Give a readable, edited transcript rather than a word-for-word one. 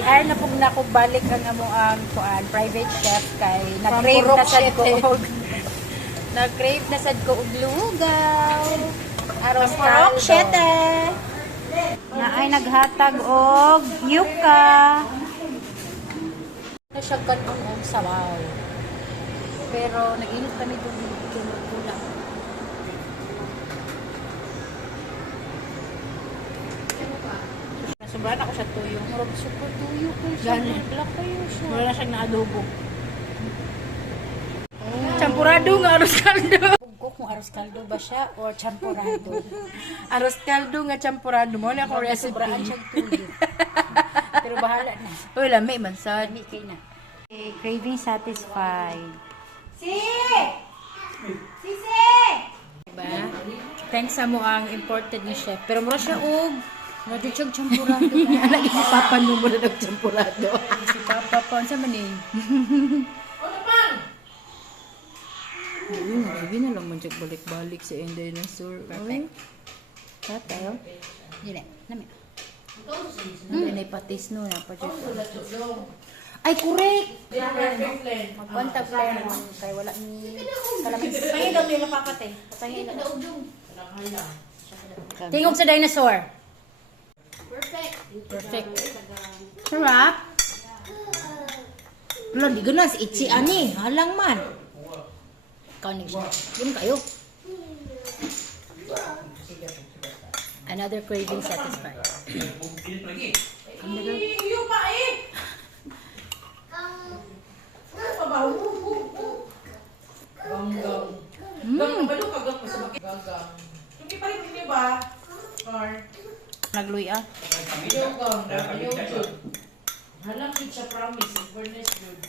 Ay na pug nako balik ang among ang kuan private chef kay nag-crave na sad ko og nag-crave na sad ko og lugaw. Aron sa chete. Na ay naghatag og yuka. Na siya kanong og sabaw. Pero nag-init pa nito tula. Sobrang ako sa tuyo. Marag super tuyo ko siya. Black kayo siya. Wala na siyang naadobo. Champurado nga arroz caldo. Kung arroz caldo ba siya or champurado? Arroz caldo nga champurado mo na ako recipe. Sobraan siyang tuyo. Pero bahala na. Uy, lami man sad. Lami kay na. Okay, craving satisfied. Diba? Thanks sa mo ang imported ni chef. Pero mura siya og Radyo siyang champurado na. Lagi si Papa mo na nag-champurado. Si Papa pa. Saan man eh? Hindi na lang man balik-balik sa dinosaur. Perfect. Sarap tayo. Dili. Nami. Hindi na ipatis no. Ay, correct! Magkwanta plan. Kaya wala ni kalamis. Pahingin daw nila papate. Pahingin daw. Tingog sa dinosaur. Perfect. Sarap. Wala, di gana si Itzy ani. Halang man. Kanig siya. Yun kayo. Another craving satisfied. Nagluya. Halang sa promise, fairness good.